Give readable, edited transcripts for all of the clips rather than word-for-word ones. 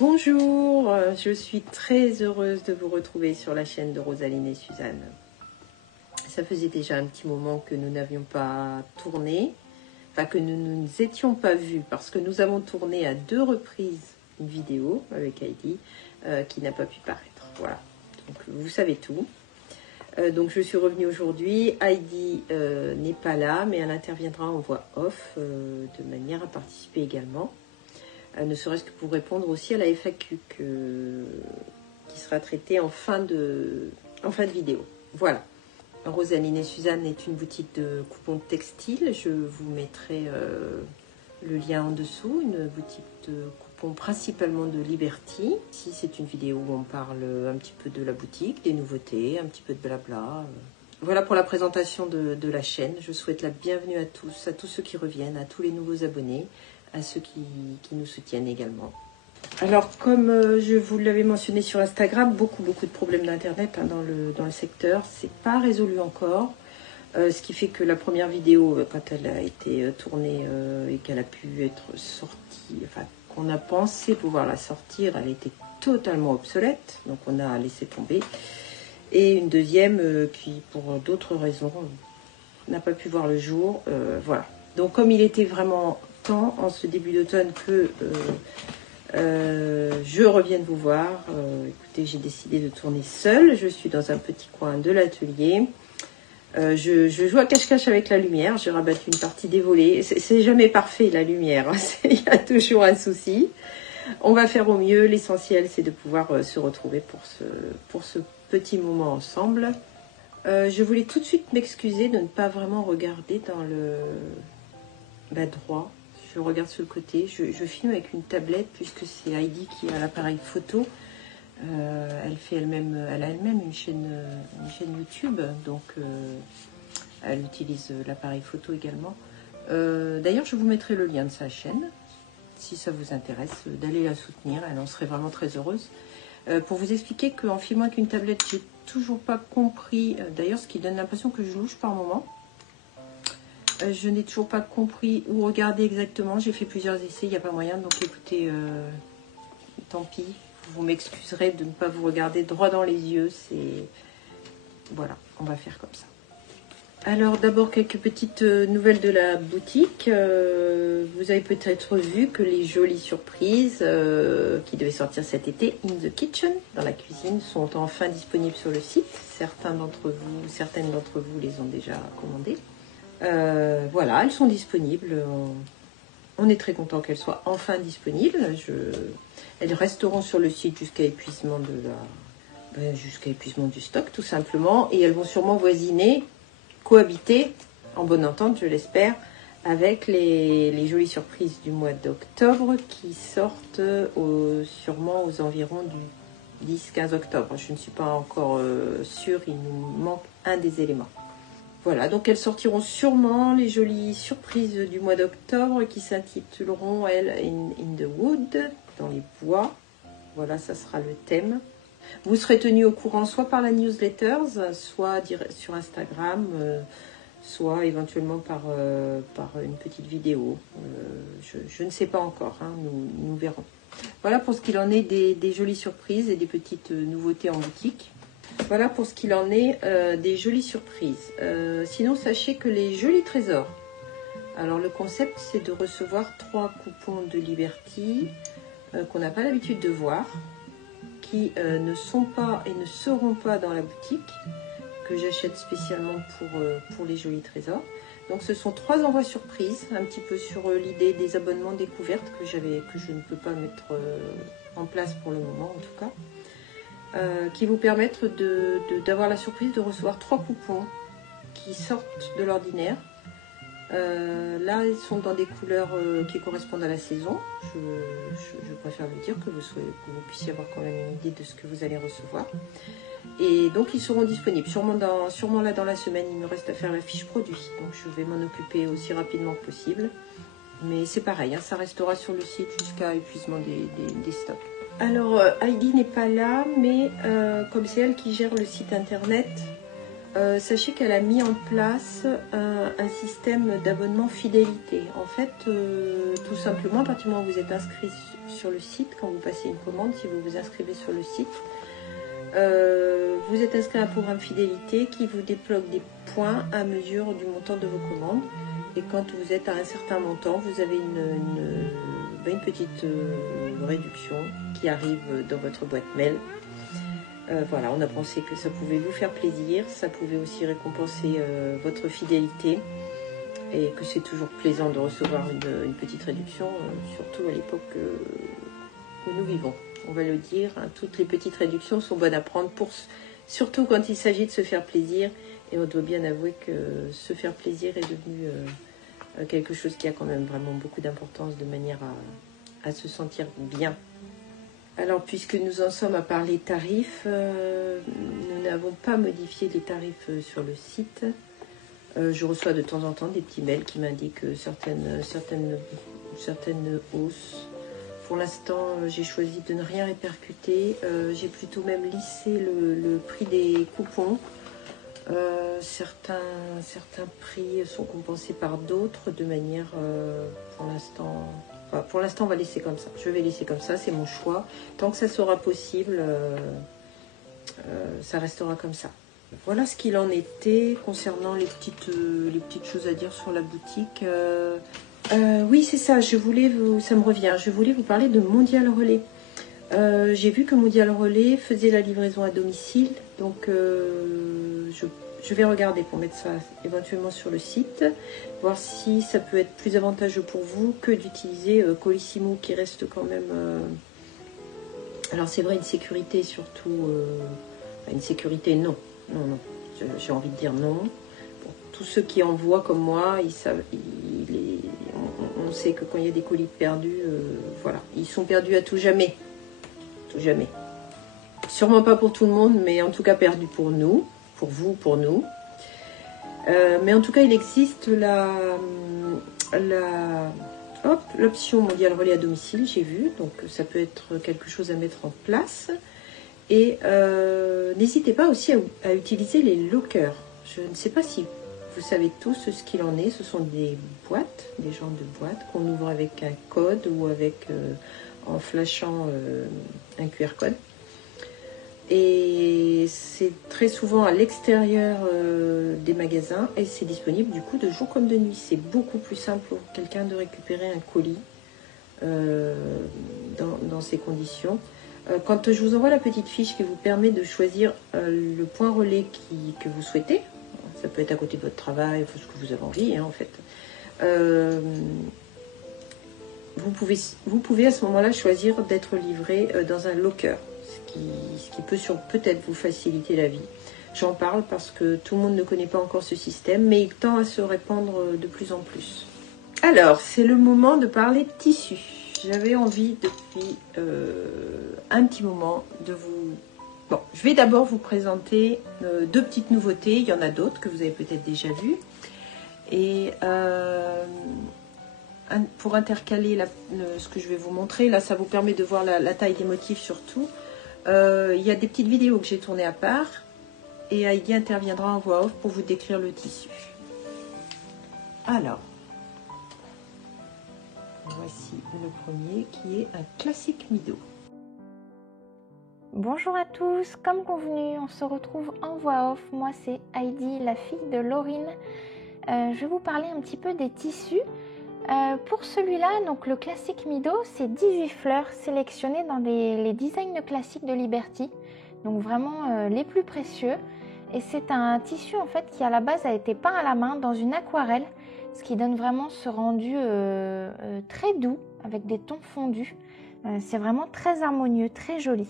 Bonjour, je suis très heureuse de vous retrouver sur la chaîne de Rosaline et Suzanne. Ça faisait déjà un petit moment que nous n'avions pas tourné, enfin que nous ne nous étions pas vus, parce que nous avons tourné à 2 reprises une vidéo avec Heidi qui n'a pas pu paraître. Voilà, donc vous savez tout. Donc je suis revenue aujourd'hui. Heidi n'est pas là, mais elle interviendra en voix off de manière à participer également. Ne serait-ce que pour répondre aussi à la FAQ qui sera traitée en fin de vidéo. Voilà. Rosaline et Suzanne est une boutique de coupons de textile. Je vous mettrai le lien en dessous. Une boutique de coupons principalement de Liberty. Ici, c'est une vidéo où on parle un petit peu de la boutique, des nouveautés, un petit peu de blabla. Voilà pour la présentation de la chaîne. Je souhaite la bienvenue à tous ceux qui reviennent, à tous les nouveaux abonnés, à ceux qui nous soutiennent également. Alors, comme je vous l'avais mentionné sur Instagram, beaucoup de problèmes d'internet dans le secteur. C'est pas résolu encore, ce qui fait que la première vidéo, quand elle a été tournée et qu'elle a pu être sortie, enfin qu'on a pensé pouvoir la sortir, elle était totalement obsolète, donc on a laissé tomber. Et une deuxième qui, pour d'autres raisons, n'a pas pu voir le jour. Voilà. Donc, comme il était vraiment temps en ce début d'automne que je revienne vous voir. Écoutez, j'ai décidé de tourner seule. Je suis dans un petit coin de l'atelier. Je joue à cache-cache avec la lumière. J'ai rabattu une partie des volets. C'est jamais parfait la lumière. Il y a toujours un souci. On va faire au mieux. L'essentiel, c'est de pouvoir se retrouver pour ce petit moment ensemble. Je voulais tout de suite m'excuser de ne pas vraiment regarder dans le droit. Je regarde sur le côté, je filme avec une tablette puisque c'est Heidi qui a l'appareil photo. Elle a elle-même une chaîne YouTube, donc elle utilise l'appareil photo également. D'ailleurs, je vous mettrai le lien de sa chaîne, si ça vous intéresse, d'aller la soutenir, elle en serait vraiment très heureuse. Pour vous expliquer qu'en filmant avec une tablette, j'ai toujours pas compris, d'ailleurs ce qui donne l'impression que je louche par moment. Je n'ai toujours pas compris où regarder exactement. J'ai fait plusieurs essais, il n'y a pas moyen. Donc écoutez, tant pis. Vous m'excuserez de ne pas vous regarder droit dans les yeux. Voilà, on va faire comme ça. Alors d'abord, quelques petites nouvelles de la boutique. Vous avez peut-être vu que les jolies surprises qui devaient sortir cet été, In the Kitchen, dans la cuisine, sont enfin disponibles sur le site. Certaines d'entre vous les ont déjà commandées. Voilà, elles sont disponibles. On est très content qu'elles soient enfin disponibles. Elles resteront sur le site jusqu'à épuisement du stock, tout simplement. Et elles vont sûrement cohabiter, en bonne entente, je l'espère, avec les jolies surprises du mois d'octobre qui sortent sûrement aux environs du 10-15 octobre. Je ne suis pas encore sûre, il nous manque un des éléments. Voilà, donc elles sortiront sûrement les jolies surprises du mois d'octobre qui s'intituleront, elles, in the Wood, dans les bois. Voilà, ça sera le thème. Vous serez tenus au courant soit par la newsletter, soit sur Instagram, soit éventuellement par une petite vidéo. Je ne sais pas encore, hein, nous verrons. Voilà pour ce qu'il en est des jolies surprises et des petites nouveautés en boutique. Voilà pour ce qu'il en est des jolies surprises. Sinon, sachez que les jolis trésors. Alors, le concept, c'est de recevoir 3 coupons de Liberty qu'on n'a pas l'habitude de voir, qui ne sont pas et ne seront pas dans la boutique, que j'achète spécialement pour les jolis trésors. Donc, ce sont 3 envois surprises, un petit peu sur l'idée des abonnements découvertes que je ne peux pas mettre en place pour le moment, en tout cas. Qui vous permettent d'avoir la surprise de recevoir 3 coupons qui sortent de l'ordinaire. Là, ils sont dans des couleurs qui correspondent à la saison. Je préfère vous dire que vous puissiez avoir quand même une idée de ce que vous allez recevoir. Et donc, ils seront disponibles. Sûrement là dans la semaine, il me reste à faire la fiche produit. Donc, je vais m'en occuper aussi rapidement que possible. Mais c'est pareil, hein, ça restera sur le site jusqu'à épuisement des stocks. Alors, Heidi n'est pas là, mais comme c'est elle qui gère le site internet, sachez qu'elle a mis en place un système d'abonnement fidélité. En fait, tout simplement, à partir du moment où vous êtes inscrit sur le site quand vous passez une commande, si vous vous inscrivez sur le site. Vous êtes inscrit à un programme fidélité qui vous débloque des points à mesure du montant de vos commandes. Et quand vous êtes à un certain montant, vous avez une petite réduction qui arrive dans votre boîte mail. Voilà, on a pensé que ça pouvait vous faire plaisir, ça pouvait aussi récompenser votre fidélité et que c'est toujours plaisant de recevoir une petite réduction, surtout à l'époque où nous vivons. On va le dire, hein, toutes les petites réductions sont bonnes à prendre, surtout quand il s'agit de se faire plaisir. Et on doit bien avouer que se faire plaisir est devenu quelque chose qui a quand même vraiment beaucoup d'importance de manière à se sentir bien. Alors, puisque nous en sommes à parler tarifs, nous n'avons pas modifié les tarifs sur le site. Je reçois de temps en temps des petits mails qui m'indiquent certaines hausses. Pour l'instant, j'ai choisi de ne rien répercuter. J'ai plutôt même lissé le prix des coupons. Certains prix sont compensés par d'autres de manière, pour l'instant, on va laisser comme ça. Je vais laisser comme ça, c'est mon choix. Tant que ça sera possible, ça restera comme ça. Voilà ce qu'il en était concernant les petites choses à dire sur la boutique. Oui, c'est ça, ça me revient. Je voulais vous parler de Mondial Relais. J'ai vu que Mondial Relais faisait la livraison à domicile, donc je vais regarder pour mettre ça éventuellement sur le site, voir si ça peut être plus avantageux pour vous que d'utiliser Colissimo, qui reste quand même... Alors c'est vrai, une sécurité surtout... une sécurité, non. J'ai envie de dire non. Pour tous ceux qui envoient comme moi, ils savent... On sait que quand il y a des colis perdus, voilà, ils sont perdus à tout jamais. Tout jamais. Sûrement pas pour tout le monde, mais en tout cas perdus pour nous. Pour vous, pour nous. Mais en tout cas, il existe l'option Mondial Relais à domicile, j'ai vu. Donc, ça peut être quelque chose à mettre en place. Et n'hésitez pas aussi à utiliser les lockers. Je ne sais pas si vous savez tous ce qu'il en est. Ce sont des boîtes, des genres de boîtes qu'on ouvre avec un code ou en flashant un QR code. Et c'est très souvent à l'extérieur des magasins et c'est disponible du coup de jour comme de nuit. C'est beaucoup plus simple pour quelqu'un de récupérer un colis dans ces conditions. Quand je vous envoie la petite fiche qui vous permet de choisir le point relais que vous souhaitez, ça peut être à côté de votre travail, ce que vous avez envie en fait, vous pouvez à ce moment-là choisir d'être livré dans un locker. Ce qui peut peut-être vous faciliter la vie. J'en parle parce que tout le monde ne connaît pas encore ce système, mais il tend à se répandre de plus en plus. Alors, c'est le moment de parler de tissu. J'avais envie depuis un petit moment de vous... Bon, je vais d'abord vous présenter deux petites nouveautés. Il y en a d'autres que vous avez peut-être déjà vues. Et pour intercaler ce que je vais vous montrer, là, ça vous permet de voir la taille des motifs surtout. Il y a des petites vidéos que j'ai tournées à part et Heidi interviendra en voix off pour vous décrire le tissu. Alors, voici le premier qui est un classique Mido. Bonjour à tous, comme convenu, on se retrouve en voix off. Moi c'est Heidi, la fille de Laurine. Je vais vous parler un petit peu des tissus. Pour celui-là, donc le classique Mido, c'est 18 fleurs sélectionnées dans les designs classiques de Liberty. Donc vraiment les plus précieux. Et c'est un tissu en fait qui à la base a été peint à la main dans une aquarelle. Ce qui donne vraiment ce rendu très doux avec des tons fondus. C'est vraiment très harmonieux, très joli.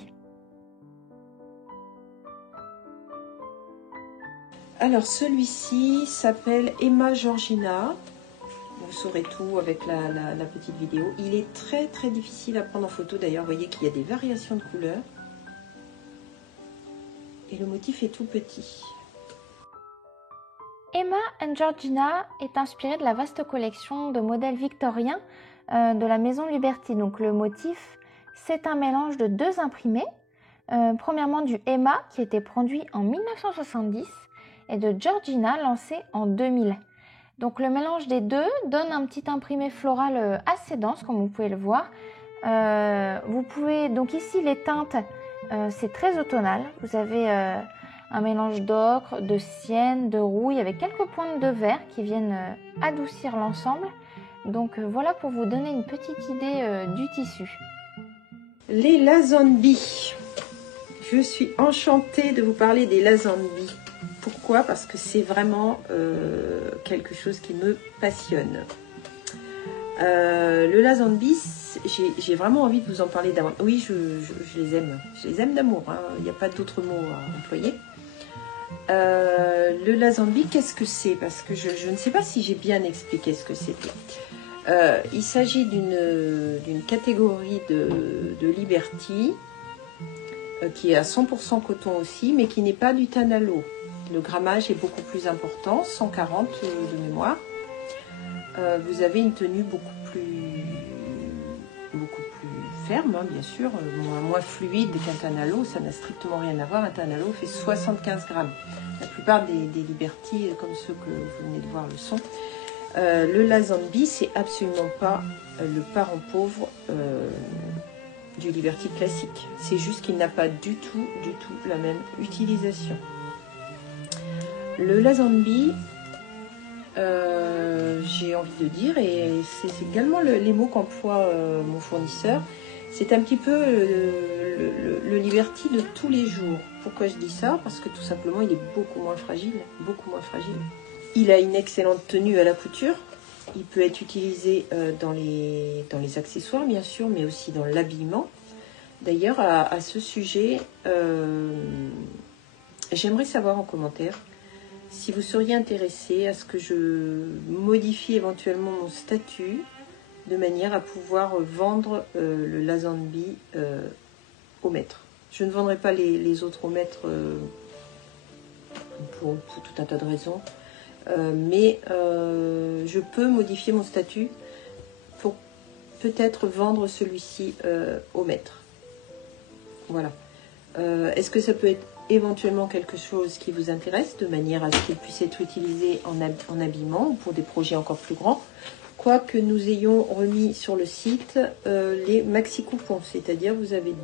Alors celui-ci s'appelle Emma Georgina. Vous saurez tout avec la petite vidéo. Il est très très difficile à prendre en photo. D'ailleurs, vous voyez qu'il y a des variations de couleurs. Et le motif est tout petit. Emma and Georgina est inspirée de la vaste collection de modèles victoriens de la maison Liberty. Donc le motif, c'est un mélange de deux imprimés. Premièrement du Emma qui était produit en 1970 et de Georgina lancé en 2000. Donc le mélange des deux donne un petit imprimé floral assez dense comme vous pouvez le voir Vous pouvez, donc ici les teintes, c'est très automnal. Vous avez un mélange d'ocre, de sienne, de rouille avec quelques pointes de vert qui viennent adoucir l'ensemble. Donc voilà pour vous donner une petite idée du tissu. Les Lazenby. Je suis enchantée de vous parler des Lazenby. Pourquoi? Parce que c'est vraiment quelque chose qui me passionne. Le Lazenby, j'ai vraiment envie de vous en parler d'amour. Oui, je les aime. Je les aime d'amour. Hein. Il n'y a pas d'autre mot à employer. Le Lazenby, qu'est-ce que c'est? Parce que je ne sais pas si j'ai bien expliqué ce que c'était. Il s'agit d'une catégorie de Liberty qui est à 100% coton aussi, mais qui n'est pas du Tanalo. Le grammage est beaucoup plus important, 140 de mémoire. Vous avez une tenue beaucoup plus ferme, hein, bien sûr, moins fluide qu'un Tanalo. Ça n'a strictement rien à voir. Un Tanalo fait 75 grammes. La plupart des Liberty, comme ceux que vous venez de voir le sont. Le Lazenby, c'est absolument pas le parent pauvre du Liberty classique. C'est juste qu'il n'a pas du tout la même utilisation. Le Lazenby, j'ai envie de dire, et c'est également les mots qu'emploie mon fournisseur, c'est un petit peu le Liberty de tous les jours. Pourquoi je dis ça? Parce que tout simplement, il est beaucoup moins fragile. Il a une excellente tenue à la couture. Il peut être utilisé dans les accessoires, bien sûr, mais aussi dans l'habillement. D'ailleurs, à ce sujet, j'aimerais savoir en commentaire si vous seriez intéressé à ce que je modifie éventuellement mon statut de manière à pouvoir vendre le Lazenby au mètre. Je ne vendrai pas les autres au mètre pour tout un tas de raisons. Mais je peux modifier mon statut pour peut-être vendre celui-ci au mètre. Voilà. Est-ce que ça peut être éventuellement quelque chose qui vous intéresse, de manière à ce qu'il puisse être utilisé en habillement ou pour des projets encore plus grands? Quoique nous ayons remis sur le site les maxi coupons, c'est-à-dire vous avez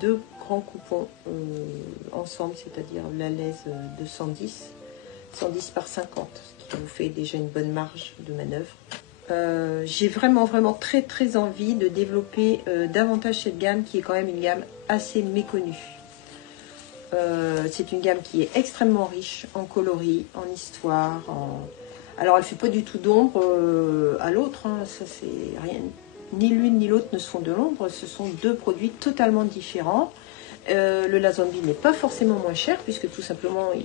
deux grands coupons ensemble, c'est-à-dire la laise de 110 par 50, ce qui vous fait déjà une bonne marge de manœuvre. J'ai vraiment très envie de développer davantage cette gamme qui est quand même une gamme assez méconnue. C'est une gamme qui est extrêmement riche en coloris, en histoire. Alors elle ne fait pas du tout d'ombre à l'autre, hein. Ça c'est rien. Ni l'une ni l'autre ne sont de l'ombre, ce sont deux produits totalement différents. Le Lazenby n'est pas forcément moins cher, puisque tout simplement il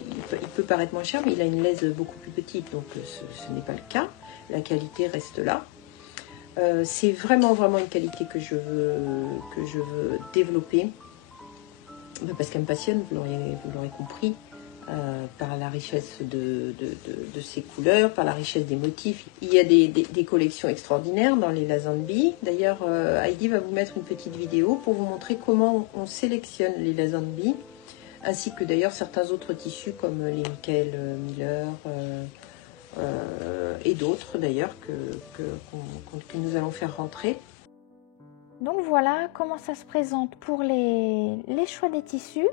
peut paraître moins cher, mais il a une laise beaucoup plus petite, donc ce n'est pas le cas. La qualité reste là. C'est vraiment une qualité que je veux développer, parce qu'elle me passionne, vous l'aurez compris, par la richesse de ses couleurs, par la richesse des motifs. Il y a des collections extraordinaires dans les Lazenby. D'ailleurs, Heidi va vous mettre une petite vidéo pour vous montrer comment on sélectionne les Lazenby, ainsi que d'ailleurs certains autres tissus comme les Michael Miller et d'autres d'ailleurs que nous allons faire rentrer. Donc voilà comment ça se présente pour les choix des tissus.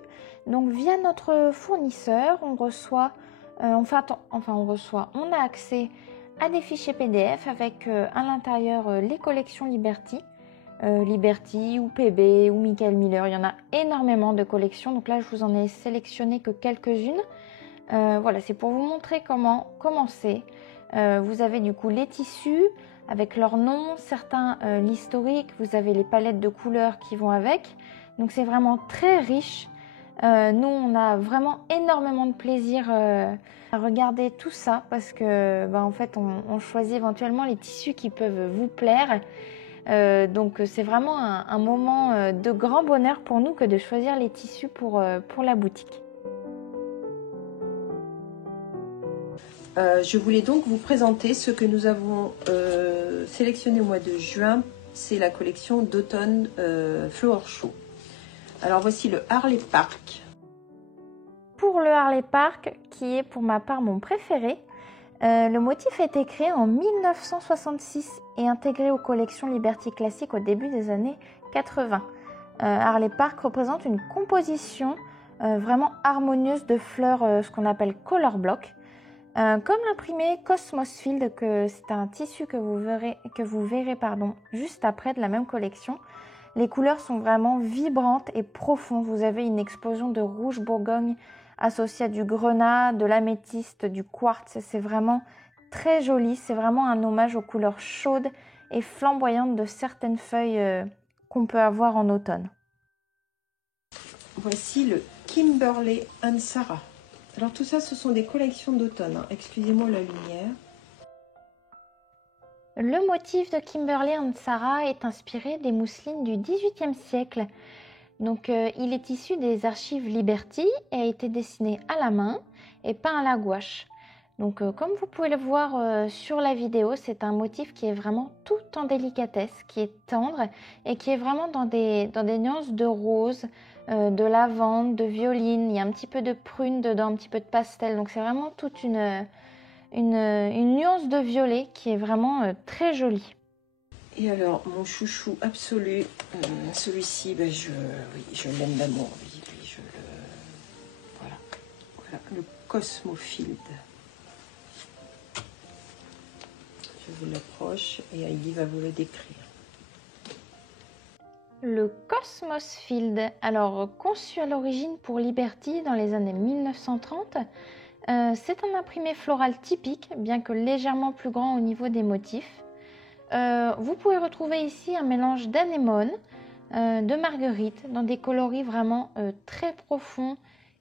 Donc via notre fournisseur, on reçoit, on a accès à des fichiers PDF avec à l'intérieur les collections Liberty, Liberty ou PB ou Michael Miller. Il y en a énormément de collections. Donc là, je vous en ai sélectionné que quelques-unes. Voilà, c'est pour vous montrer comment commencer. Vous avez du coup les tissus avec leur nom, certains l'historique, vous avez les palettes de couleurs qui vont avec. Donc c'est vraiment très riche. Nous, on a vraiment énormément de plaisir à regarder tout ça parce que en fait, on choisit éventuellement les tissus qui peuvent vous plaire. Donc c'est vraiment un moment de grand bonheur pour nous que de choisir les tissus pour la boutique. Je voulais donc vous présenter ce que nous avons sélectionné au mois de juin. C'est la collection d'automne Flower Show. Alors voici le Harley Park. Pour le Harley Park, qui est pour ma part mon préféré, Le motif a été créé en 1966 et intégré aux collections Liberty Classic au début des années 80. Harley Park représente une composition vraiment harmonieuse de fleurs, ce qu'on appelle color block. Comme l'imprimé Cosmos Field, que c'est un tissu que vous verrez juste après de la même collection. Les couleurs sont vraiment vibrantes et profondes. Vous avez une explosion de rouge Bourgogne associée à du grenat, de l'améthyste, du quartz. C'est vraiment très joli. C'est vraiment un hommage aux couleurs chaudes et flamboyantes de certaines feuilles qu'on peut avoir en automne. Voici le Kimberley & Sarah. Alors tout ça, ce sont des collections d'automne. Excusez-moi la lumière. Le motif de Kimberley & Sarah est inspiré des mousselines du XVIIIe siècle. Donc, il est issu des archives Liberty et a été dessiné à la main et peint à la gouache. Donc, comme vous pouvez le voir sur la vidéo, c'est un motif qui est vraiment tout en délicatesse, qui est tendre et qui est vraiment dans des nuances de rose, de lavande, de violine. Il y a un petit peu de prune dedans, un petit peu de pastel. Donc, c'est vraiment toute une nuance de violet qui est vraiment très jolie. Et alors, mon chouchou absolu, celui-ci, ben je l'aime d'amour. Voilà, le Cosmofield. Je vous l'approche et Heidi va vous le décrire. Le Cosmos Field, alors conçu à l'origine pour Liberty dans les années 1930, c'est un imprimé floral typique, bien que légèrement plus grand au niveau des motifs. Vous pouvez retrouver ici un mélange d'anémone, de marguerite, dans des coloris vraiment très profonds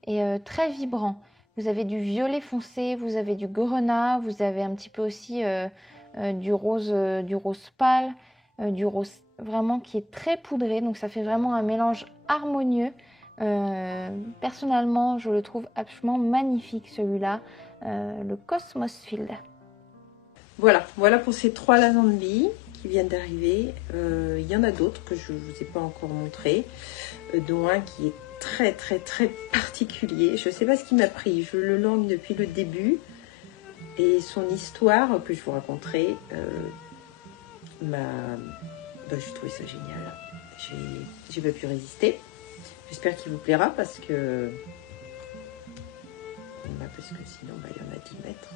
et très vibrants. Vous avez du violet foncé, vous avez du grenat, vous avez un petit peu aussi du rose pâle, du rose vraiment qui est très poudré, donc ça fait vraiment un mélange harmonieux. Personnellement, je le trouve absolument magnifique celui-là, le Cosmos Field. Voilà pour ces 3 Lazenby qui viennent d'arriver. Il y en a d'autres que je ne vous ai pas encore montré, dont un qui est très très très particulier. Je ne sais pas ce qui m'a pris, je le langue depuis le début et son histoire que je vous raconterai j'ai trouvé ça génial. J'ai pas pu résister. J'espère qu'il vous plaira parce que sinon il y en a 10 mètres.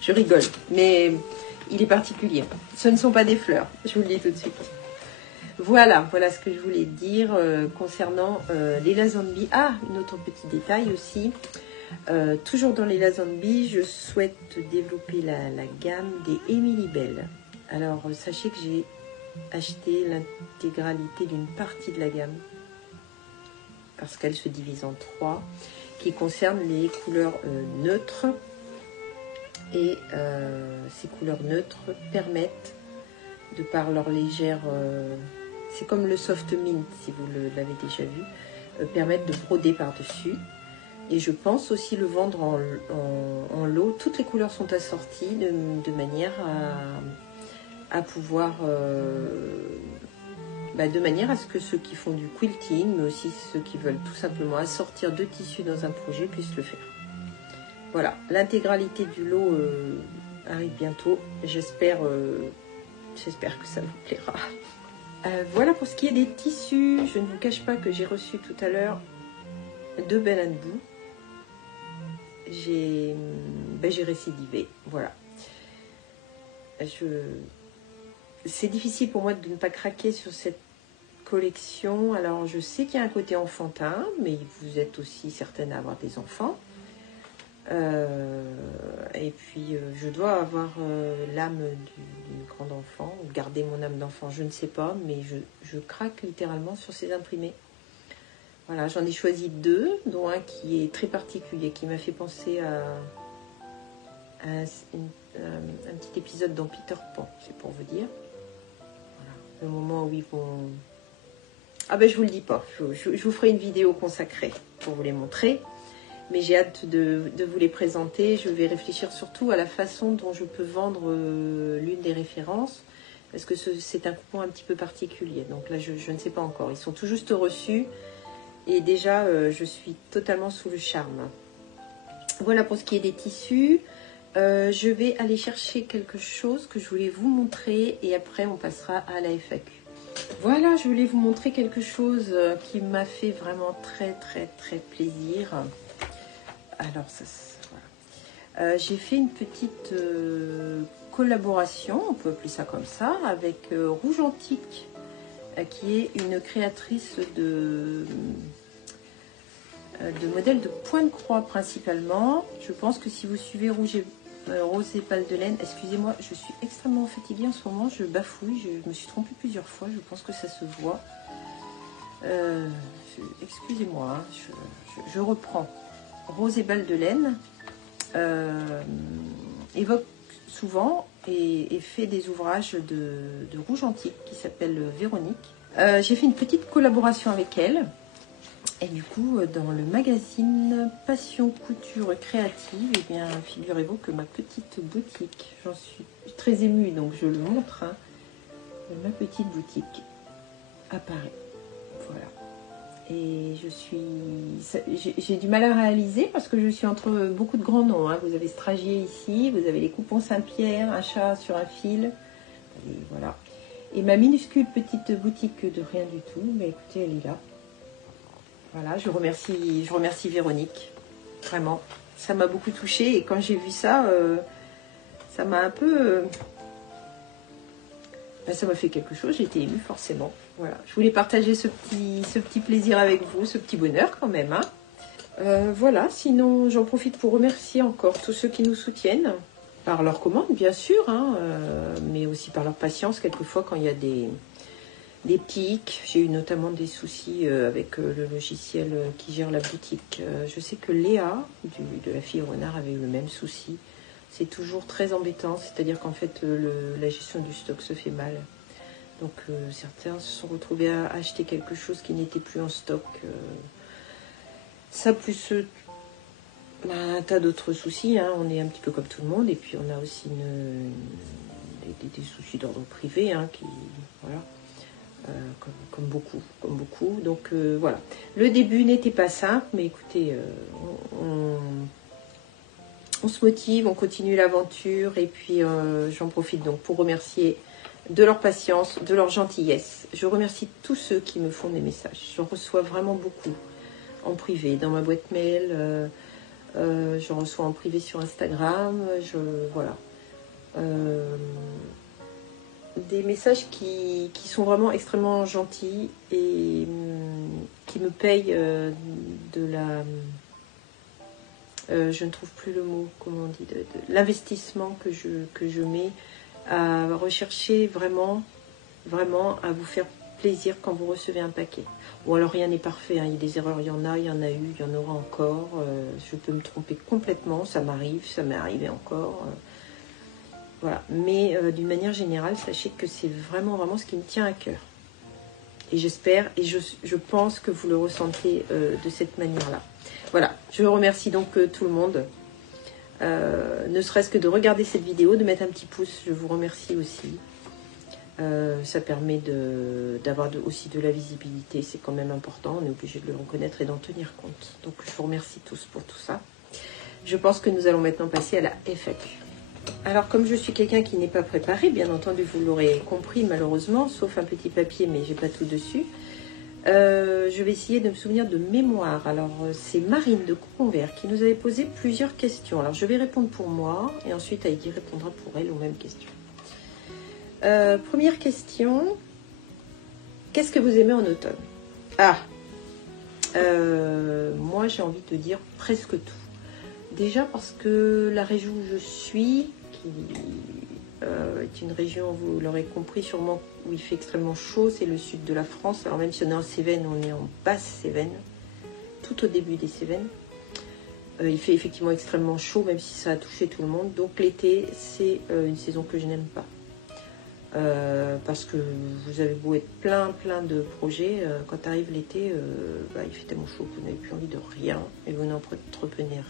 Je rigole, mais il est particulier. Ce ne sont pas des fleurs, je vous le dis tout de suite. Voilà ce que je voulais dire concernant les Lazenby. Ah, un autre petit détail aussi. Toujours dans les Lazenby, je souhaite développer la gamme des Emily Bell. Alors, sachez que j'ai acheté l'intégralité d'une partie de la gamme parce qu'elle se divise en 3 qui concernent les couleurs neutres. Et ces couleurs neutres permettent, de par leur légère... c'est comme le soft mint, si vous l'avez déjà vu, permettent de broder par-dessus. Et je pense aussi le vendre en lot. Toutes les couleurs sont assorties de manière à pouvoir... de manière à ce que ceux qui font du quilting, mais aussi ceux qui veulent tout simplement assortir 2 tissus dans un projet, puissent le faire. Voilà, l'intégralité du lot arrive bientôt. J'espère que ça vous plaira. Voilà pour ce qui est des tissus. Je ne vous cache pas que j'ai reçu tout à l'heure 2 Bell & Boo. J'ai récidivé. Voilà. C'est difficile pour moi de ne pas craquer sur cette collection. Alors, je sais qu'il y a un côté enfantin, mais vous êtes aussi certaine à avoir des enfants. Et puis je dois avoir l'âme d'une grande enfant, ou garder mon âme d'enfant, je ne sais pas, mais je craque littéralement sur ces imprimés. Voilà, j'en ai choisi 2, dont un qui est très particulier, qui m'a fait penser à un petit épisode dans Peter Pan, c'est pour vous dire. Voilà, le moment où ils vont... Ah ben je vous le dis pas, je vous ferai une vidéo consacrée pour vous les montrer. Mais j'ai hâte de vous les présenter. Je vais réfléchir surtout à la façon dont je peux vendre l'une des références. Parce que c'est un coupon un petit peu particulier. Donc là, je ne sais pas encore. Ils sont tout juste reçus. Et déjà, je suis totalement sous le charme. Voilà pour ce qui est des tissus. Je vais aller chercher quelque chose que je voulais vous montrer et après on passera à la FAQ. Voilà, je voulais vous montrer quelque chose qui m'a fait vraiment très plaisir. Alors, voilà. J'ai fait une petite collaboration, on peut appeler ça comme ça, avec Rouge Antique, qui est une créatrice de modèles de point de croix principalement. Je pense que si vous suivez Rose et Pâle de Laine, excusez-moi, je suis extrêmement fatiguée en ce moment, je bafouille, je me suis trompée plusieurs fois, je pense que ça se voit. Excusez-moi, hein, je reprends. Rose et Pâle de Laine évoque souvent et fait des ouvrages de Rouge Antique qui s'appelle Véronique. J'ai fait une petite collaboration avec elle. Et du coup, dans le magazine Passion Couture Créative, eh bien, figurez-vous que ma petite boutique, j'en suis très émue, donc je le montre, hein, ma petite boutique apparaît. Voilà. Et j'ai du mal à réaliser parce que je suis entre beaucoup de grands noms. Hein. Vous avez Stragier ici, vous avez les Coupons Saint-Pierre, un chat sur un fil. Et voilà. Et ma minuscule petite boutique de rien du tout, mais écoutez, elle est là. Voilà, je remercie Véronique, vraiment, ça m'a beaucoup touchée et quand j'ai vu ça, ça m'a un peu, ça m'a fait quelque chose, j'ai été émue forcément. Voilà, je voulais partager ce petit plaisir avec vous, ce petit bonheur quand même. Hein. Voilà, sinon j'en profite pour remercier encore tous ceux qui nous soutiennent, par leurs commandes bien sûr, hein, mais aussi par leur patience quelquefois quand il y a des pics. J'ai eu notamment des soucis avec le logiciel qui gère la boutique. Je sais que Léa, de la fille renard, avait eu le même souci. C'est toujours très embêtant, c'est-à-dire qu'en fait, la gestion du stock se fait mal. Donc certains se sont retrouvés à acheter quelque chose qui n'était plus en stock. Ça plus un tas d'autres soucis. Hein. On est un petit peu comme tout le monde. Et puis on a aussi des soucis d'ordre privé hein, qui... Voilà. Comme beaucoup. Donc voilà. Le début n'était pas simple, mais écoutez, on se motive, on continue l'aventure et puis j'en profite donc pour remercier de leur patience, de leur gentillesse. Je remercie tous ceux qui me font des messages. J'en reçois vraiment beaucoup en privé, dans ma boîte mail, j'en reçois en privé sur Instagram, voilà. Des messages qui sont vraiment extrêmement gentils et qui me payent de la... je ne trouve plus le mot, comment on dit, de l'investissement que je mets à rechercher vraiment à vous faire plaisir quand vous recevez un paquet. Ou alors rien n'est parfait, hein. Il y a des erreurs, il y en a eu, il y en aura encore. Je peux me tromper complètement, ça m'arrive, ça m'est arrivé encore. Voilà, mais d'une manière générale, sachez que c'est vraiment ce qui me tient à cœur. Et j'espère, et je pense que vous le ressentez de cette manière-là. Voilà, je remercie donc tout le monde, ne serait-ce que de regarder cette vidéo, de mettre un petit pouce, je vous remercie aussi. Ça permet d'avoir aussi de la visibilité, c'est quand même important, on est obligé de le reconnaître et d'en tenir compte. Donc je vous remercie tous pour tout ça. Je pense que nous allons maintenant passer à la FAQ. Alors comme je suis quelqu'un qui n'est pas préparé, bien entendu vous l'aurez compris malheureusement, sauf un petit papier mais j'ai pas tout dessus, je vais essayer de me souvenir de mémoire. Alors c'est Marine de Coupon-Vert qui nous avait posé plusieurs questions. Alors je vais répondre pour moi et ensuite Heidi répondra pour elle aux mêmes questions. Première question, qu'est-ce que vous aimez en automne? Moi j'ai envie de dire presque tout. Déjà parce que la région où je suis, qui est une région, vous l'aurez compris sûrement, où il fait extrêmement chaud, c'est le sud de la France. Alors même si on est en Cévennes, on est en basse Cévennes, tout au début des Cévennes. Il fait effectivement extrêmement chaud, même si ça a touché tout le monde. Donc l'été, c'est une saison que je n'aime pas. Parce que vous avez beau être plein de projets, quand arrive l'été, il fait tellement chaud que vous n'avez plus envie de rien et vous n'entreprenez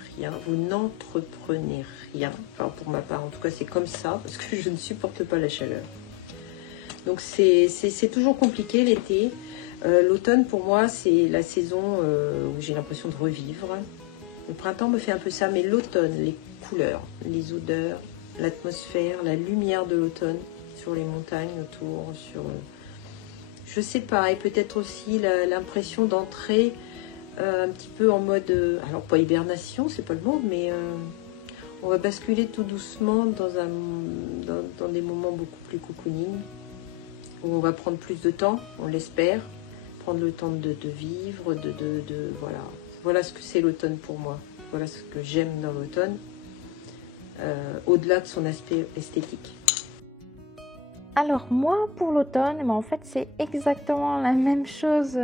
rien. Enfin pour ma part en tout cas c'est comme ça parce que je ne supporte pas la chaleur. Donc c'est toujours compliqué l'été. L'automne pour moi c'est la saison où j'ai l'impression de revivre. Le printemps me fait un peu ça, mais l'automne, les couleurs, les odeurs, l'atmosphère, la lumière de l'automne sur les montagnes autour, sur... Je sais pas, et peut-être aussi l'impression d'entrer un petit peu en mode... alors pas hibernation, c'est pas le mot, mais on va basculer tout doucement dans des moments beaucoup plus cocooning, où on va prendre plus de temps, on l'espère, prendre le temps de vivre, voilà. Voilà ce que c'est l'automne pour moi. Voilà ce que j'aime dans l'automne, au-delà de son aspect esthétique. Alors moi, pour l'automne, en fait, c'est exactement la même chose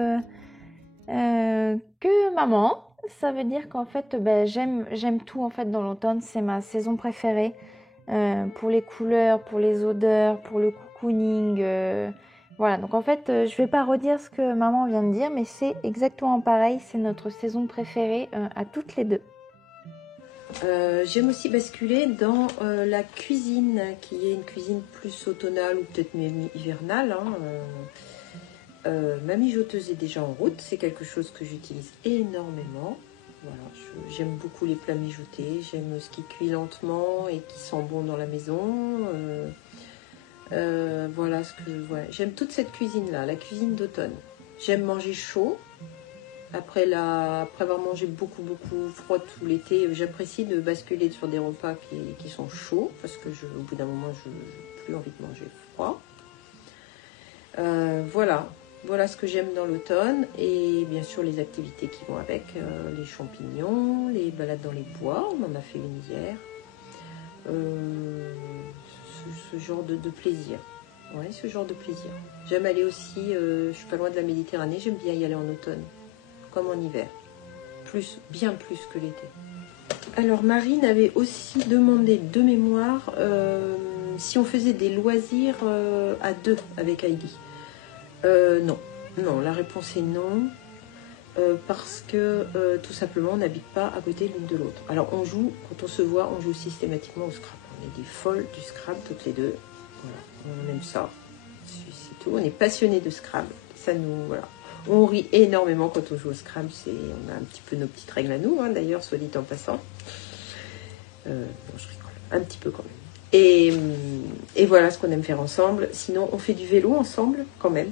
que maman. Ça veut dire qu'en fait, j'aime tout en fait dans l'automne. C'est ma saison préférée pour les couleurs, pour les odeurs, pour le cocooning. Voilà, donc en fait, je vais pas redire ce que maman vient de dire, mais c'est exactement pareil. C'est notre saison préférée à toutes les deux. J'aime aussi basculer dans la cuisine, qui est une cuisine plus automnale ou peut-être même hivernale. Ma mijoteuse est déjà en route, c'est quelque chose que j'utilise énormément. Voilà, j'aime beaucoup les plats mijotés, j'aime ce qui cuit lentement et qui sent bon dans la maison. Voilà ce que j'aime toute cette cuisine-là, la cuisine d'automne. J'aime manger chaud. Après avoir mangé beaucoup froid tout l'été, j'apprécie de basculer sur des repas qui sont chauds parce que au bout d'un moment, je n'ai plus envie de manger froid. Voilà ce que j'aime dans l'automne et bien sûr les activités qui vont avec, les champignons, les balades dans les bois, on en a fait une hier. Ce genre de plaisir. Ouais, ce genre de plaisir. J'aime aller aussi, je suis pas loin de la Méditerranée, j'aime bien y aller en automne. Comme en hiver, bien plus que l'été. Alors Marine avait aussi demandé de mémoire si on faisait des loisirs à deux avec Heidi. Non, la réponse est non, parce que tout simplement on n'habite pas à côté l'une de l'autre. Alors on joue, quand on se voit, on joue systématiquement au Scrabble. On est des folles du Scrabble toutes les deux. Voilà, on aime ça, c'est tout. On est passionnés de Scrabble, ça nous, voilà. On rit énormément quand on joue au Scrabble, on a un petit peu nos petites règles à nous, d'ailleurs, soit dit en passant. Je rigole, un petit peu quand même. Et voilà ce qu'on aime faire ensemble. Sinon, on fait du vélo ensemble, quand même.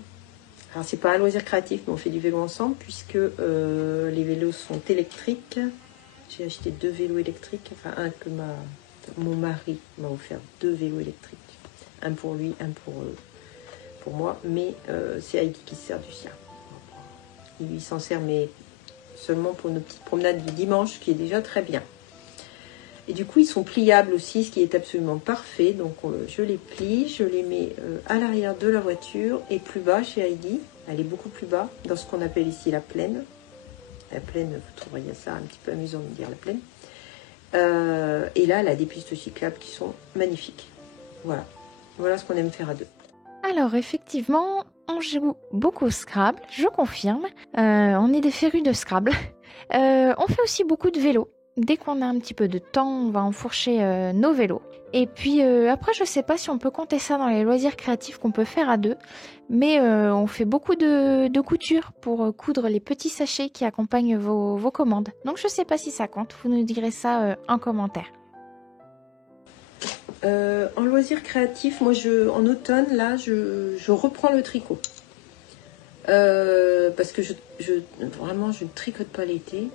Alors, c'est pas un loisir créatif, mais on fait du vélo ensemble, puisque les vélos sont électriques. J'ai acheté 2 vélos électriques, enfin un que mon mari m'a offert, 2 vélos électriques. Un pour lui, un pour moi, mais c'est Heidi qui se sert du sien. Il s'en sert, mais seulement pour nos petites promenades du dimanche, qui est déjà très bien. Et du coup, ils sont pliables aussi, ce qui est absolument parfait. Donc, je les plie, je les mets à l'arrière de la voiture et plus bas chez Heidi. Elle est beaucoup plus bas, dans ce qu'on appelle ici la plaine. La plaine, vous trouveriez ça un petit peu amusant de dire la plaine. Et là, elle a des pistes cyclables qui sont magnifiques. Voilà ce qu'on aime faire à deux. Alors effectivement, on joue beaucoup au Scrabble, je confirme. On est des férus de Scrabble. On fait aussi beaucoup de vélo. Dès qu'on a un petit peu de temps, on va enfourcher nos vélos. Et puis après, je sais pas si on peut compter ça dans les loisirs créatifs qu'on peut faire à deux, mais on fait beaucoup de couture pour coudre les petits sachets qui accompagnent vos commandes. Donc je sais pas si ça compte, vous nous direz ça en commentaire. En loisir créatif, moi en automne, là, je reprends le tricot. Parce que vraiment, je ne tricote pas l'été.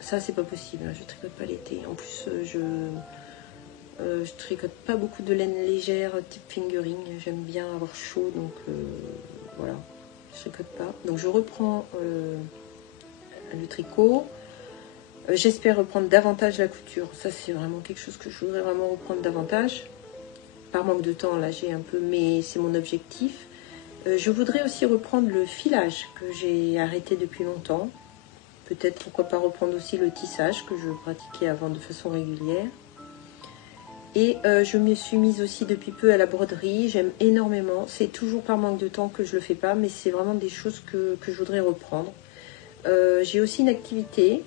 Ça, c'est pas possible, je tricote pas l'été. En plus, je tricote pas beaucoup de laine légère, type fingering. J'aime bien avoir chaud, donc voilà, je tricote pas. Donc je reprends le tricot. J'espère reprendre davantage la couture. Ça, c'est vraiment quelque chose que je voudrais vraiment reprendre davantage. Par manque de temps, là, j'ai un peu, mais c'est mon objectif. Je voudrais aussi reprendre le filage que j'ai arrêté depuis longtemps. Peut-être, pourquoi pas reprendre aussi le tissage que je pratiquais avant de façon régulière. Et je me suis mise aussi depuis peu à la broderie. J'aime énormément. C'est toujours par manque de temps que je le fais pas, mais c'est vraiment des choses que je voudrais reprendre. J'ai aussi une activité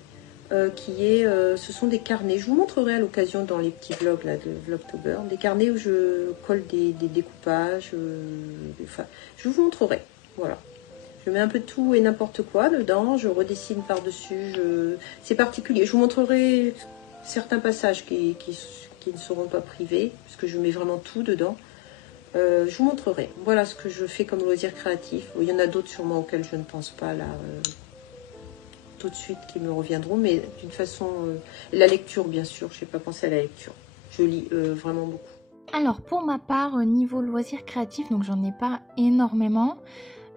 qui est, ce sont des carnets. Je vous montrerai à l'occasion dans les petits vlogs là, de Vlogtober, des carnets où je colle des découpages. Enfin, je vous montrerai. Voilà. Je mets un peu de tout et n'importe quoi dedans. Je redessine par-dessus. C'est particulier. Je vous montrerai certains passages qui ne seront pas privés, puisque je mets vraiment tout dedans. Je vous montrerai. Voilà ce que je fais comme loisir créatif. Il y en a d'autres sûrement auxquels je ne pense pas là tout de suite qui me reviendront, mais d'une façon... la lecture, bien sûr. Je n'ai pas pensé à la lecture. Je lis vraiment beaucoup. Alors pour ma part, niveau loisirs créatifs, donc j'en ai pas énormément.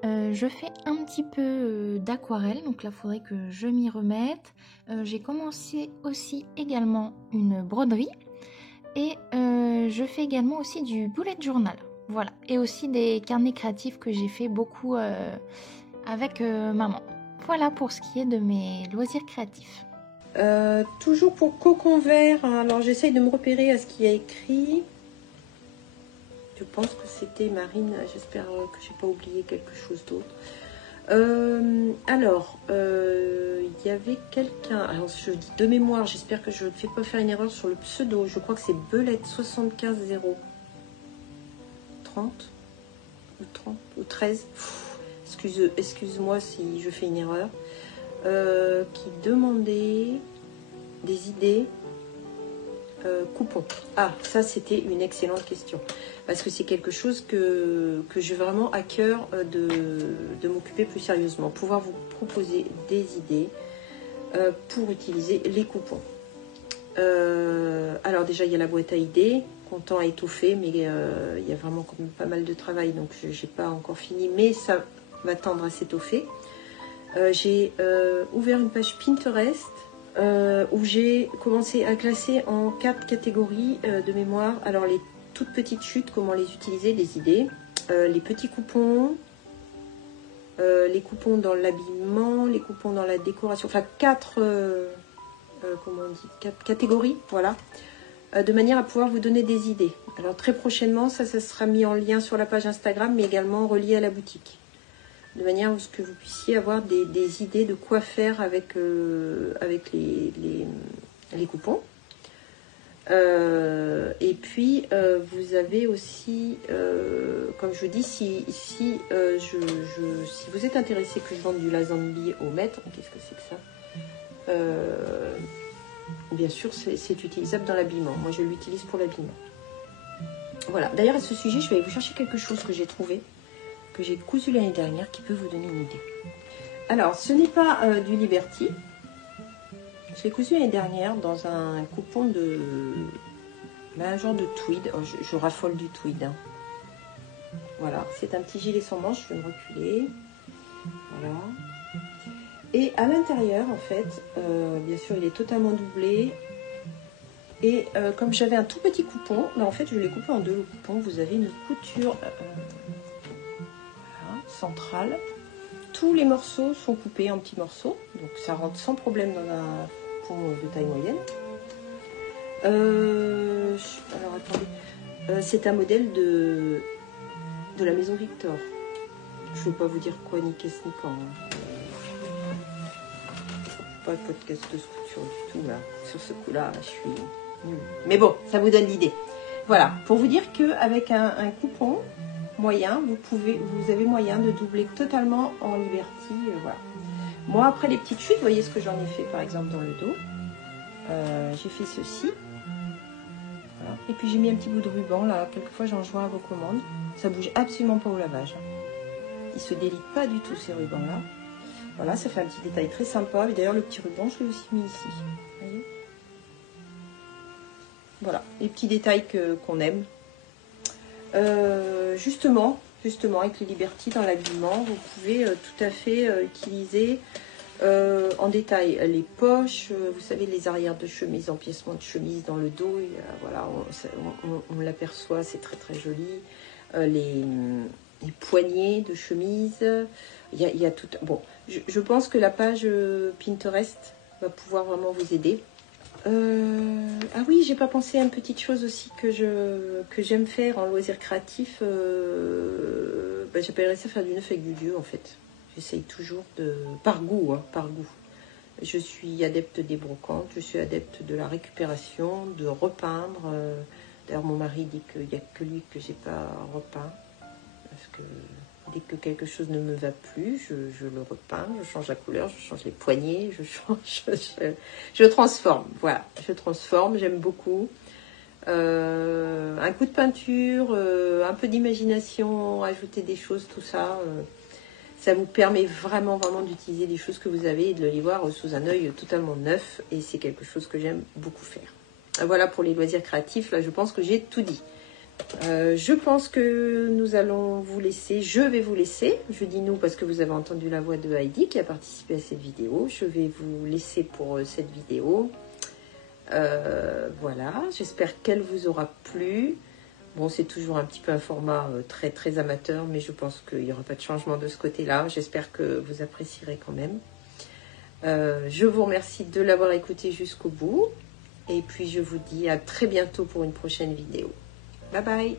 Je fais un petit peu d'aquarelle, donc là il faudrait que je m'y remette. J'ai commencé aussi également une broderie et je fais également aussi du bullet journal. Voilà, et aussi des carnets créatifs que j'ai fait beaucoup avec maman. Voilà pour ce qui est de mes loisirs créatifs. Toujours pour Cocon Vert, hein. Alors j'essaye de me repérer à ce qu'il y a écrit. Je pense que c'était Marine, j'espère que j'ai pas oublié quelque chose d'autre. Il y avait quelqu'un, alors je dis de mémoire, j'espère que je ne fais pas faire une erreur sur le pseudo, je crois que c'est Belette 750 30 ou 30 ou 13, excuse-moi si je fais une erreur, qui demandait des idées coupons. Ah, ça c'était une excellente question. Parce que c'est quelque chose que j'ai vraiment à cœur de m'occuper plus sérieusement. Pouvoir vous proposer des idées pour utiliser les coupons. Alors déjà, il y a la boîte à idées qu'on tend à étoffer, mais il y a vraiment quand même pas mal de travail, donc je n'ai pas encore fini, mais ça va tendre à s'étoffer. J'ai ouvert une page Pinterest où j'ai commencé à classer en 4 catégories de mémoire. Alors les toutes petites chutes, comment les utiliser, les idées, les petits coupons, les coupons dans l'habillement, les coupons dans la décoration, enfin 4 catégories, voilà, de manière à pouvoir vous donner des idées. Alors très prochainement, ça sera mis en lien sur la page Instagram, mais également relié à la boutique, de manière à ce que vous puissiez avoir des idées de quoi faire avec les coupons. Et puis vous avez aussi, comme je vous dis, si vous êtes intéressé que je vende du Lazambi au mètre, qu'est-ce que c'est que ça, bien sûr c'est utilisable dans l'habillement. Moi je l'utilise pour l'habillement. Voilà, d'ailleurs à ce sujet je vais vous chercher quelque chose que j'ai trouvé, que j'ai cousu l'année dernière, qui peut vous donner une idée. Alors ce n'est pas du Liberty. Je l'ai cousu l'année dernière dans un coupon de... un genre de tweed. Oh, je raffole du tweed. Hein. Voilà, c'est un petit gilet sans manches. Je vais me reculer. Voilà. Et à l'intérieur, en fait, bien sûr, il est totalement doublé. Et comme j'avais un tout petit coupon, là, en fait, je l'ai coupé en deux, le coupon. Vous avez une couture voilà, centrale. Tous les morceaux sont coupés en petits morceaux. Donc, ça rentre sans problème dans un... de taille moyenne. Alors attendez, c'est un modèle de la maison Victor. Je ne vais pas vous dire quoi ni qu'est-ce ni quand. Pas de podcast de couture du tout là. Sur ce coup-là, je suis nulle. Mais bon, ça vous donne l'idée. Voilà, pour vous dire qu'avec un coupon moyen, vous avez moyen de doubler totalement en Liberty. Voilà. Moi, après les petites chutes, vous voyez ce que j'en ai fait par exemple dans le dos. J'ai fait ceci. Voilà. Et puis j'ai mis un petit bout de ruban là. Quelquefois j'en joins à vos commandes. Ça bouge absolument pas au lavage. Il se délite pas du tout ces rubans là. Voilà, ça fait un petit détail très sympa. Et d'ailleurs le petit ruban, je l'ai aussi mis ici. Vous voyez, voilà, les petits détails qu'on aime. Justement, avec les Liberty dans l'habillement, vous pouvez tout à fait utiliser en détail les poches, vous savez, les arrières de chemise, empiècement de chemise dans le dos, et, voilà, on l'aperçoit, c'est très très joli. Les poignées de chemise, il y a tout. Bon, je pense que la page Pinterest va pouvoir vraiment vous aider. Ah oui, j'ai pas pensé à une petite chose aussi que j'aime faire en loisir créatif. J'appellerais ça faire du neuf avec du vieux en fait. J'essaye toujours par goût, hein, par goût. Je suis adepte des brocantes, je suis adepte de la récupération, de repeindre. D'ailleurs, mon mari dit qu'il n'y a que lui que j'ai pas repeint. Parce que Dès que quelque chose ne me va plus, je le repeins, je change la couleur, je change les poignées, je transforme. Voilà, je transforme, j'aime beaucoup. Un coup de peinture, un peu d'imagination, ajouter des choses, tout ça, ça vous permet vraiment d'utiliser des choses que vous avez et de les voir sous un œil totalement neuf. Et c'est quelque chose que j'aime beaucoup faire. Voilà pour les loisirs créatifs, là je pense que j'ai tout dit. Je pense que nous allons vous laisser, je vais vous laisser, je dis nous parce que vous avez entendu la voix de Heidi qui a participé à cette vidéo, je vais vous laisser pour cette vidéo. Voilà, j'espère qu'elle vous aura plu. Bon, c'est toujours un petit peu un format très très amateur, mais je pense qu'il n'y aura pas de changement de ce côté-là, j'espère que vous apprécierez quand même. Je vous remercie de l'avoir écouté jusqu'au bout, et puis je vous dis à très bientôt pour une prochaine vidéo. Bye bye.